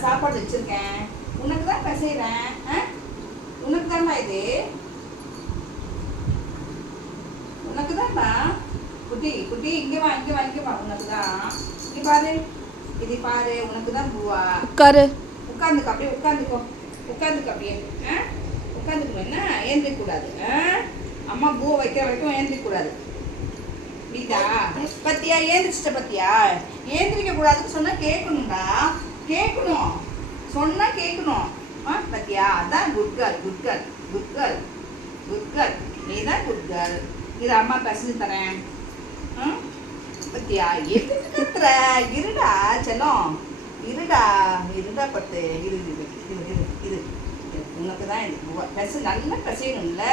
நான் சாப்பாடு வச்சிருக்கேன். உனக்கு தான் பசைறேன். உனக்கு தான்மா இது, உனக்கு தான்மா. குட்டி குட்டி இங்கே வா, இங்கே வா, இங்கே வா. உனக்கு தான். இங்கே பாரு, இது பாரு, உனக்கு தான் பூவா. உட்காரு. உட்காந்துக்கோ, அப்படியே உட்காந்துக்கோ. உட்காந்துக்கோ அப்படியே. உட்காந்துக்கணும். என்ன ஏந்திரிக்க கூடாது. அம்மா பூவை வைக்கிற வரைக்கும் ஏந்திரிக்க கூடாது. நீதா பத்தியா ஏந்திரிச்சிட்ட பத்தியா? ஏந்திரிக்க கூடாதுன்னு சொன்னா கேட்கணும்டா. கேட்கணும், சொன்னா கேட்கணும். பத்தியா? அதான் good girl, good girl, good girl, good girl. நீ தான் குட் கேர்ள். இது அம்மா பசங்க தரேன். பத்தியா? எதுக்கு கத்துற? இருடா செல்லம், இருடா, இருடா பத்து. இரு இரு இரு இரு இரு. உனக்கு தான் இது பசு நல்லா பசையணும்ல.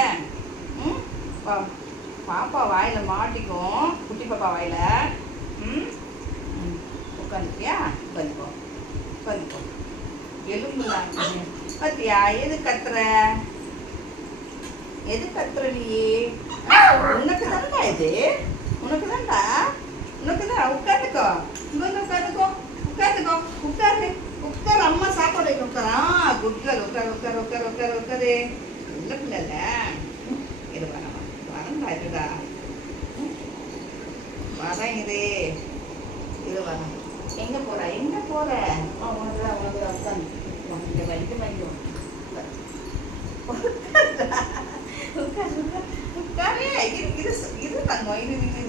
பாப்பா வாயில மாட்டிக்கும், குட்டி பாப்பா வாயில. உட்காந்துக்கியா? உட்காந்துக்கோ, உட்காந்துக்கோ. எலும்புலாம் பத்தியா? எது கத்துற? எது கத்துற நீ? உனக்கு தான்டா இது, உனக்கு தான்டா, உனக்கு தான். உட்காந்துக்கோ, இங்க வந்து உட்காந்துக்கோ, உட்காந்துக்கோ, உட்காரு, உட்காரு. அம்மா சாப்பாடு வைக்க உட்காரா. குட் கேர்ள், உட்காரு, உட்காரு, உட்காரு, உட்காரு, உட்காரு. இல்லை பிள்ளைல இது வரேன், வரேன்டா, இதுடா வரேன். இது வரேன். எங்கே போற? எங்கே போற? உனக்கு தான், உனக்கு தான். உட்காந்து இங்கே வந்து வாங்கிக்கோ. உட்காரு, உட்காரு, உட்காரு. இரு இரு இரு தங்கம், இரு இரு